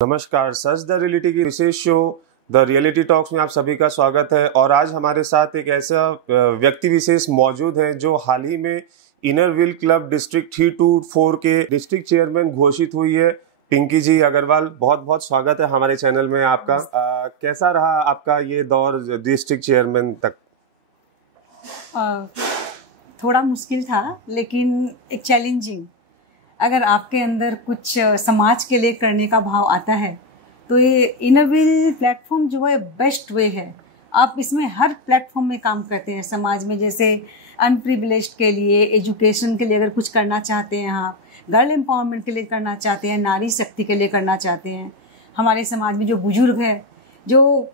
नमस्कार, सच the reality की विशेष show the reality talks में आप सभी का स्वागत है। और आज हमारे साथ एक ऐसा व्यक्ति विशेष मौजूद है जो हाल ही में इनर व्हील क्लब डिस्ट्रिक्ट 324 के डिस्ट्रिक्ट चेयरमैन घोषित हुई है। पिंकी जी अग्रवाल, बहुत बहुत स्वागत है हमारे चैनल में आपका। कैसा रहा आपका ये दौर डिस्ट्रिक्ट चेयरमैन तक? थोड़ा मुश्किल था, लेकिन एक चैलेंजिंग। अगर आपके अंदर कुछ समाज के लिए करने का भाव आता है तो ये इनर व्हील प्लेटफॉर्म जो है बेस्ट वे है। आप इसमें हर प्लेटफॉर्म में काम करते हैं समाज में, जैसे अनप्रिविलेज्ड के लिए, एजुकेशन के लिए अगर कुछ करना चाहते हैं आप, गर्ल एम्पावरमेंट के लिए करना चाहते हैं, नारी शक्ति के लिए करना चाहते हैं। हमारे समाज में जो बुजुर्ग है, जो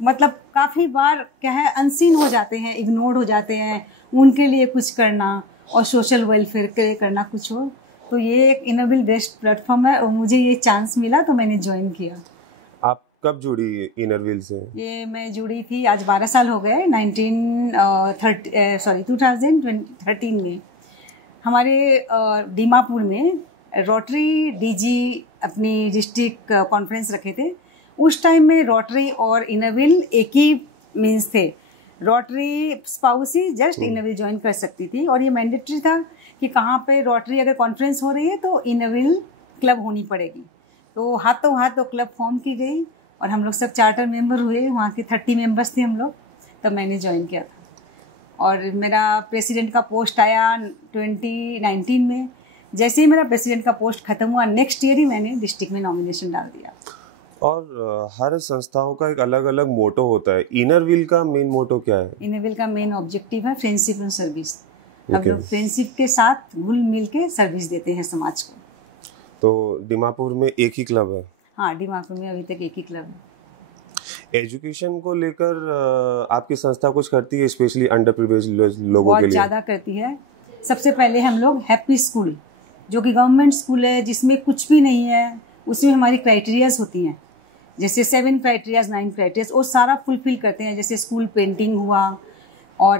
मतलब काफ़ी बार क्या है अनसीन हो जाते हैं, इग्नोर हो जाते हैं, उनके लिए कुछ करना और सोशल वेलफेयर के लिए करना कुछ हो, तो ये एक इनर व्हील बेस्ट प्लेटफॉर्म है और मुझे ये चांस मिला तो मैंने ज्वाइन किया। आप कब जुड़ी इनर व्हील से? ये मैं जुड़ी थी, आज 12 साल हो गए। 2013 में हमारे दीमापुर में रोटरी डीजी अपनी डिस्ट्रिक्ट कॉन्फ्रेंस रखे थे। उस टाइम में रोटरी और इनर व्हील एक ही मीन्स थे। रोटरी स्पाउस ही जस्ट इनर व्हील ज्वाइन कर सकती थी और ये मैंडेटरी था कि कहाँ पे रोटरी अगर कॉन्फ्रेंस हो रही है तो इनर व्हील क्लब होनी पड़ेगी। तो हाथों हाथ तो क्लब फॉर्म की गई और हम लोग सब चार्टर मेंबर हुए। वहाँ के 30 मेंबर्स थे हम लोग, तब मैंने ज्वाइन किया था। और मेरा प्रेसिडेंट का पोस्ट आया 2019 में। जैसे ही मेरा प्रेसिडेंट का पोस्ट खत्म हुआ, नेक्स्ट ईयर ही मैंने डिस्ट्रिक्ट में नॉमिनेशन डाल दिया। और हर संस्थाओं का एक अलग अलग मोटो होता है। इनर व्हील का मेन मोटो क्या है? इनर व्हील का मेन ऑब्जेक्टिव है फ्रेंडशिप एंड सर्विस। हम लोग फ्रेंडशिप के साथ घुल मिल के सर्विस देते हैं समाज को। तो दीमापुर में एक ही क्लब है? हाँ, दीमापुर में अभी तक एक ही क्लब है। एजुकेशन को लेकर आपकी संस्था कुछ करती है, स्पेशली अंडर प्रिविलेज्ड लोगों के लिए? बहुत ज़्यादा करती है। सबसे पहले हम लोग हैप्पी स्कूल, जो कि गवर्नमेंट स्कूल है जिसमें कुछ भी नहीं है, उसमें हमारी क्राइटेरियाज होती हैं, जैसे 7 क्राइटेरियाज 9 क्राइटेरियाज, वो सारा फुलफिल करते हैं। जैसे स्कूल पेंटिंग हुआ और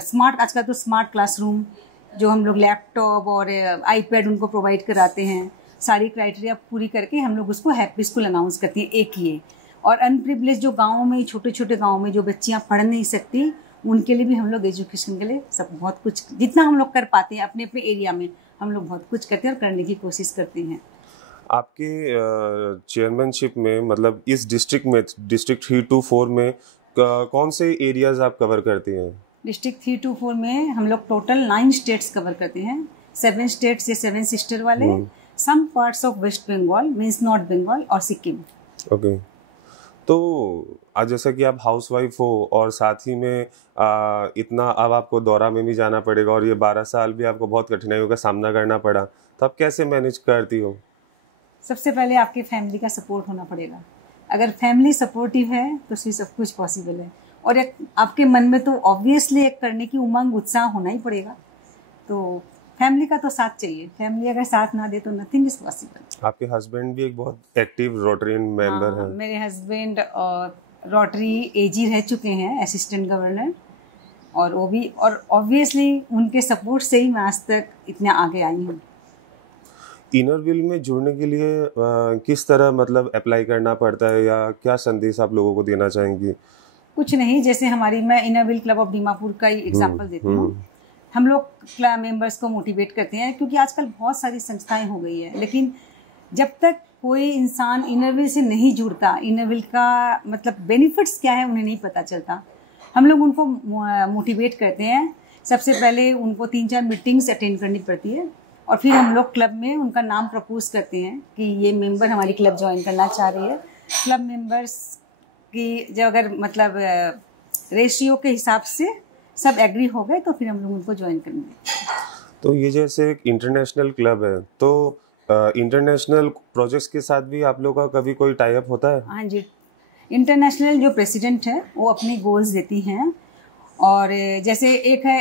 स्मार्ट, आजकल तो स्मार्ट क्लासरूम, जो हम लोग लैपटॉप और आईपैड उनको प्रोवाइड कराते हैं। सारी क्राइटेरिया पूरी करके हम लोग उसको हैप्पी स्कूल अनाउंस करती हैं, एक ही। और अनप्रिविलेज जो गाँव में, छोटे छोटे गाँव में जो बच्चियाँ पढ़ नहीं सकती, उनके लिए भी हम लोग एजुकेशन के लिए सब बहुत कुछ, जितना हम लोग कर पाते हैं अपने अपने एरिया में, हम लोग बहुत कुछ करते हैं और करने की कोशिश करते हैं। आपके चेयरमैनशिप में, मतलब इस डिस्ट्रिक्ट में, डिस्ट्रिक्ट 324 में कौन से एरियाज आप कवर करती हैं? डिस्ट्रिक्ट 324 में हम लोग टोटल 9 स्टेट्स कवर करते हैं। 7 स्टेट्स ये 7 सिस्टर वाले, some parts of West Bengal means North Bengal और सिक्किम। ओके। तो आज जैसा कि आप हाउसवाइफ हो और साथ ही में इतना अब आपको दौरा में भी जाना पड़ेगा और ये 12 साल भी आपको बहुत कठिनाइयों का सामना करना पड़ा, तो आप कैसे मैनेज करती हो? सबसे पहले आपके फैमिली का सपोर्ट होना पड़ेगा। अगर फैमिली सपोर्टिव है तो फिर सब कुछ पॉसिबल है। और एक आपके मन में तो ऑब्वियसली एक करने की उमंग, उत्साह होना ही पड़ेगा। तो फैमिली का तो साथ चाहिए। फैमिली अगर साथ ना दे तो नथिंग इज पॉसिबल। आपके हस्बैंड भी एक बहुत एक्टिव रोटरियन मेंबर हैं। मेरे हस्बैंड रोटरी एजी रह चुके हैं, असिस्टेंट गवर्नर, और वो भी, और ऑब्वियसली उनके सपोर्ट से ही मैं आज तक इतना आगे आई हूँ। इनर व्हील में जुड़ने के लिए किस तरह मतलब अप्लाई करना पड़ता है, या क्या संदेश आप लोगों को देना चाहेंगी? कुछ नहीं, जैसे हमारी, मैं inner wheel club of Dimapur का ही एग्जांपल देती हूँ। हम लोग क्लब मेंबर्स को मोटिवेट करते हैं, क्योंकि आजकल बहुत सारी संस्थाएं हो गई है, लेकिन जब तक कोई इंसान इनर व्हील से नहीं जुड़ता, इनर व्हील का मतलब बेनिफिट्स क्या है उन्हें नहीं पता चलता। हम लोग उनको मोटिवेट करते हैं। सबसे पहले उनको 3-4 मीटिंग्स अटेंड करनी पड़ती है और फिर हम लोग क्लब में उनका नाम प्रपोज करते हैं कि ये मेंबर हमारी क्लब ज्वाइन करना चाह रही है। क्लब मेंबर्स की जो अगर मतलब रेशियो के हिसाब से सब एग्री हो गए तो फिर हम लोग उनको ज्वाइन करेंगे। तो ये जैसे एक इंटरनेशनल क्लब है, तो इंटरनेशनल प्रोजेक्ट्स के साथ भी आप लोगों का कभी कोई टाई अप होता है? हाँ जी, इंटरनेशनल जो प्रेसिडेंट है वो अपनी गोल्स देती हैं। और जैसे एक है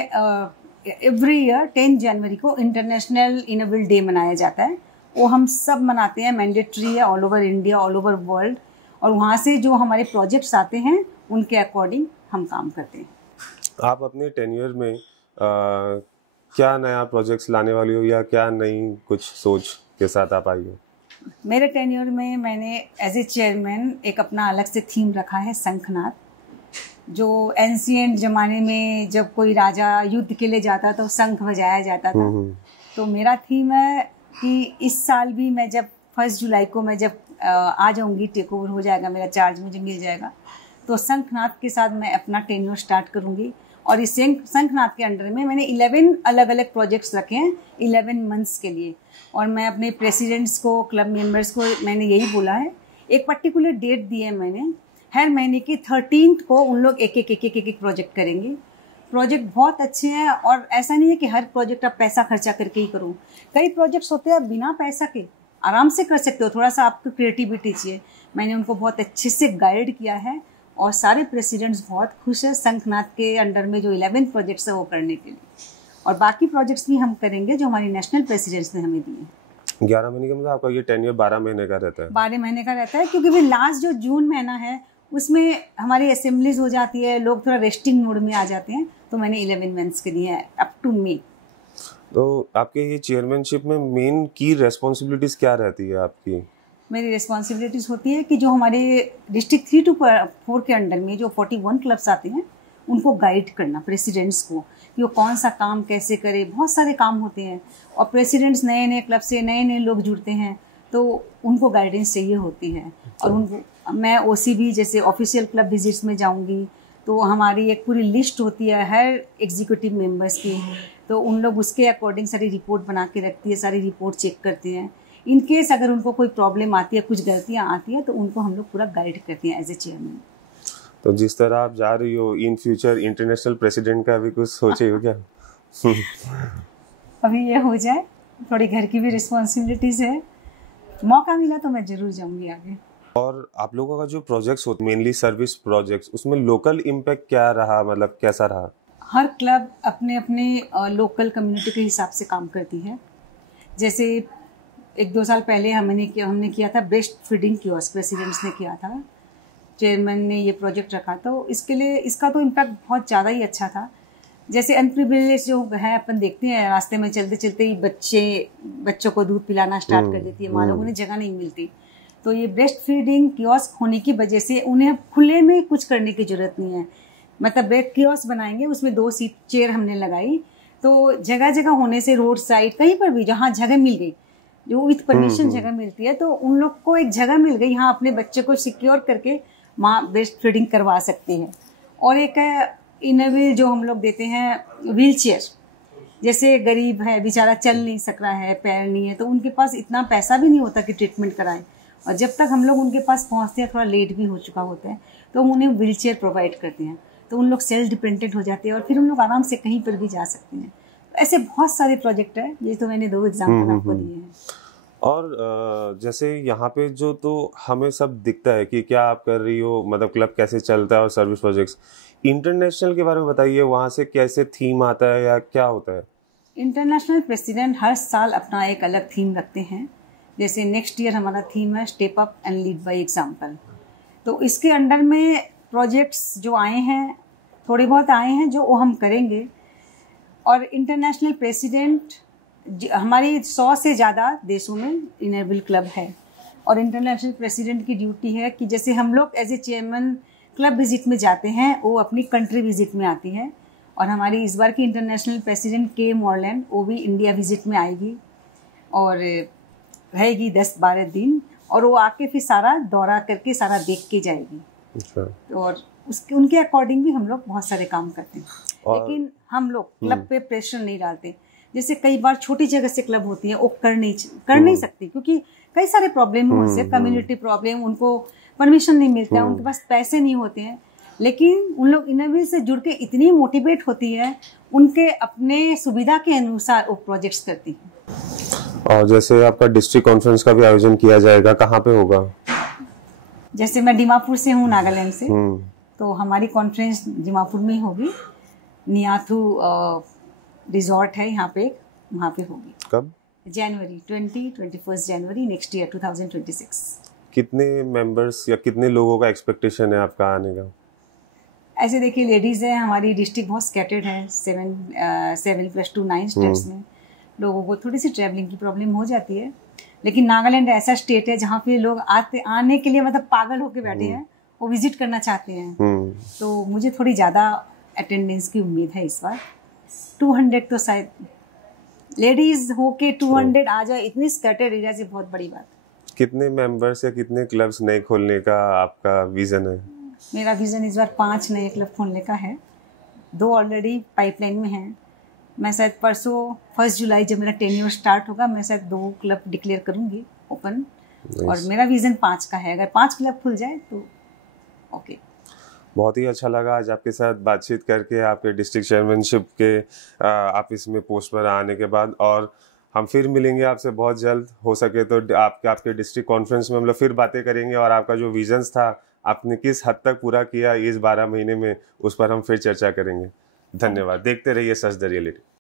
एवरी ईयर 10 जनवरी को इंटरनेशनल इनर व्हील डे मनाया जाता है। वो हम सब मनाते हैं, मैंडेटरी है all over India, all over world. और वहाँ से जो हमारे प्रोजेक्ट्स आते हैं उनके अकॉर्डिंग हम काम करते हैं। आप अपने टेन्योर में क्या नया प्रोजेक्ट्स लाने वाली हो, या क्या नई कुछ सोच के साथ आप आई हो? मेरे टेन्योर में मैंने एज ए चेयरमैन एक अपना अलग से थीम रखा है, शंखनाद। जो एंशिएंट ज़माने में जब कोई राजा युद्ध के लिए जाता तो शंख बजाया जाता था। तो मेरा थीम है कि इस साल भी मैं जब 1 जुलाई को मैं जब आ जाऊंगी, टेक ओवर हो जाएगा, मेरा चार्ज मुझे मिल जाएगा, तो शंखनाद के साथ मैं अपना टेन्योर स्टार्ट करूंगी। और इस शंखनाद के अंडर में मैंने 11 अलग अलग प्रोजेक्ट्स रखे हैं 11 मंथ्स के लिए। और मैं अपने प्रेसिडेंट्स को, क्लब मेंबर्स को मैंने यही बोला है, एक पर्टिकुलर डेट दी है मैंने, हर महीने की 13th को उन लोग एक प्रोजेक्ट करेंगे। प्रोजेक्ट बहुत अच्छे हैं और ऐसा नहीं है कि हर प्रोजेक्ट आप पैसा खर्चा करके ही करो। कई प्रोजेक्ट्स होते हैं बिना पैसा के आराम से कर सकते हो, थोड़ा सा आपको क्रिएटिविटी चाहिए। मैंने उनको बहुत अच्छे से गाइड किया है और सारे प्रेसिडेंट्स बहुत खुश है शंखनाद के अंडर में जो 11 प्रोजेक्ट्स है वो करने के लिए। और बाकी प्रोजेक्ट्स भी हम करेंगे जो हमारी नेशनल प्रेसिडेंट्स ने हमें दिए। 11 महीने का मतलब आपका ये टेन्योर 12 महीने का रहता है? 12 महीने का रहता है, क्योंकि भी लास्ट जो जून महीना है उसमें हमारी असेंबलीज हो जाती है, लोग थोड़ा रेस्टिंग मोड में आ जाते हैं, तो मैंने 11 मंथ्स के लिए अप टू मे। तो आपके ये चेयरमैनशिप में मेन की रेस्पॉन्सिबिलिटीज क्या रहती है आपकी? मेरी रिस्पॉन्सिबिलिटीज होती है कि जो हमारे डिस्ट्रिक्ट 3 to 4 के अंडर में जो 41 क्लब्स आते हैं उनको गाइड करना, प्रेसिडेंट्स को, कि वो कौन सा काम कैसे करे। बहुत सारे काम होते हैं और प्रेसिडेंट्स नए नए क्लब से नए नए लोग जुड़ते हैं, तो उनको गाइडेंस चाहिए होती है। और उनको मैं OCB जैसे ऑफिशियल क्लब विजिट्स में जाऊंगी तो हमारी एक पूरी लिस्ट होती है हर एग्जीक्यूटिव मेंबर्स की, तो उन लोग उसके अकॉर्डिंग सारी रिपोर्ट बना के रखती है, सारी रिपोर्ट चेक करते हैं। इन केस अगर उनको कोई प्रॉब्लम आती है, कुछ गलतियां आती है, तो उनको हम लोग पूरा गाइड करते हैं एज ए चेयरमैन। तो जिस तरह आप जा रही हो इन फ्यूचर इंटरनेशनल प्रेसिडेंट का भी कुछ सोचे हो क्या? अभी ये हो जाए, थोड़ी घर की भी रिस्पॉन्सिबिलिटीज है, मौका मिला तो मैं जरूर जाऊंगी आगे। और आप लोगों का जो प्रोजेक्ट्स होते मेनली सर्विस प्रोजेक्ट्स, उसमें लोकल इम्पैक्ट क्या रहा, मतलब कैसा रहा? हर क्लब अपने अपने लोकल कम्युनिटी के हिसाब से काम करती है। जैसे 1-2 साल पहले हमने किया था ब्रेस्ट फीडिंग कियोस्क, प्रेसिडेंट्स ने किया था, चेयरमैन ने ये प्रोजेक्ट रखा, तो इसके लिए इसका तो इम्पैक्ट बहुत ज़्यादा ही अच्छा था। जैसे अनप्रिविलेज जो है, अपन देखते हैं रास्ते में चलते चलते ही बच्चों को दूध पिलाना स्टार्ट कर देती है, माँ लोग, उन्हें जगह नहीं मिलती। तो ये ब्रेस्ट फीडिंग कियोस्क होने की वजह से उन्हें खुले में कुछ करने की जरूरत नहीं है। मतलब ब्रेस्ट कियोस्क बनाएंगे, उसमें 2 सीट चेयर हमने लगाई, तो जगह जगह होने से रोड साइड कहीं पर भी जहाँ जगह मिल गई, जो विथ परमिशन जगह मिलती है, तो उन लोग को एक जगह मिल गई, यहाँ अपने बच्चे को सिक्योर करके माँ ब्रेस्ट फीडिंग करवा सकती है। और एक इनरव्हील जो हम लोग देते हैं, व्हील चेयर, जैसे गरीब है बेचारा, चल नहीं सक रहा है, पैर नहीं है, तो उनके पास इतना पैसा भी नहीं होता कि ट्रीटमेंट कराएं, और जब तक हम लोग उनके पास पहुंचते हैं थोड़ा लेट भी हो चुका होता है, तो हम उन्हें व्हील चेयर प्रोवाइड करते हैं, तो उन लोग सेल्फ डिपेंडेंट हो जाते हैं और फिर हम लोग आराम से कहीं पर भी जा सकते हैं। तो ऐसे बहुत सारे प्रोजेक्ट है, ये तो मैंने 2 एग्जाम्पल आपको दिए हैं। और जैसे यहाँ पे जो तो हमें सब दिखता है कि क्या आप कर रही हो, मतलब क्लब कैसे चलता है और सर्विस प्रोजेक्ट्स, इंटरनेशनल के बारे में बताइए, वहाँ से कैसे थीम आता है या क्या होता है? इंटरनेशनल प्रेसिडेंट हर साल अपना एक अलग थीम रखते हैं। जैसे नेक्स्ट ईयर हमारा थीम है step up and lead by example, तो इसके अंडर में प्रोजेक्ट्स जो आए हैं, थोड़े बहुत आए हैं जो वो हम करेंगे। और इंटरनेशनल प्रेसिडेंट हमारी 100 से ज़्यादा देशों में इनेबल क्लब है, और इंटरनेशनल प्रेसिडेंट की ड्यूटी है कि जैसे हम लोग as a chairman club visit में जाते हैं, वो अपनी कंट्री विजिट में आती है। और हमारी इस बार की इंटरनेशनल प्रेसिडेंट के मॉरलैंड, वो भी इंडिया विजिट में आएगी और रहेगी 10-12 दिन, और वो आके फिर सारा दौरा करके सारा देख के जाएगी। अच्छा। और उसके उनके अकॉर्डिंग भी हम लोग बहुत सारे काम करते हैं, लेकिन हम लोग क्लब पे प्रेशर नहीं डालते। जैसे कई बार छोटी जगह से क्लब होती है, वो कर नहीं सकती, क्योंकि कई सारे प्रॉब्लम हो से कम्युनिटी प्रॉब्लम, उनको परमिशन नहीं मिलता है, उनके पास पैसे नहीं होते हैं, लेकिन उन लोग इनरव्हील से जुड़ के इतनी मोटिवेट होती है, उनके अपने सुविधा के अनुसार वो प्रोजेक्ट्स करती है। और जैसे आपका डिस्ट्रिक्ट कॉन्फ्रेंस का भी आयोजन किया जाएगा, कहाँ पे होगा? जैसे मैं दीमापुर से हूँ, नागालैंड से, तो हमारी कॉन्फ्रेंस दीमापुर में ही होगी। नियाथू रिजॉर्ट है यहाँ पे, वहाँ पे होगी। कब? जनवरी 21 जनवरी नेक्स्ट ईयर 2026। कितने मेंबर्स या कितने लोगों का एक्सपेक्टेशन है आपका आने का? ऐसे देखिए, लेडीज़ है, हमारी डिस्ट्रिक्ट बहुत स्कैटर्ड है, 7+2 9 स्टेट्स में। लोगों को थोड़ी सी ट्रैवलिंग की प्रॉब्लम हो जाती है, लेकिन नागालैंड ऐसा स्टेट है जहाँ पे लोग आने के लिए मतलब पागल होके बैठे हैं, वो विजिट करना चाहते हैं। तो मुझे थोड़ी ज़्यादा अटेंडेंस की उम्मीद है इस बार। 200 तो शायद लेडीज होके 200 आ जाए, इतनी स्कैटर्ड एरिया से बहुत बड़ी बात। कितने मेंबर्स या कितने क्लब्स नए खोलने का आपका विजन है? मेरा विजन इस बार 5 नए क्लब खोलने का है, 2 ऑलरेडी पाइपलाइन में हैं। मैं शायद परसों 1 जुलाई जब मेरा टेन्योर स्टार्ट होगा, मैं शायद 2 क्लब डिक्लेयर करूंगी ओपन। और मेरा विजन 5 का है, अगर 5 क्लब खुल जाए तो ओके। बहुत ही अच्छा लगा आज आपके साथ बातचीत करके, आपके डिस्ट्रिक्ट चेयरमैनशिप के आप इसमें पोस्ट पर आने के बाद। और हम फिर मिलेंगे आपसे बहुत जल्द, हो सके तो आपके डिस्ट्रिक्ट कॉन्फ्रेंस में हम लोग फिर बातें करेंगे, और आपका जो विजन्स था आपने किस हद तक पूरा किया इस 12 महीने में, उस पर हम फिर चर्चा करेंगे। धन्यवाद। देखते रहिए सच द रियलिटी।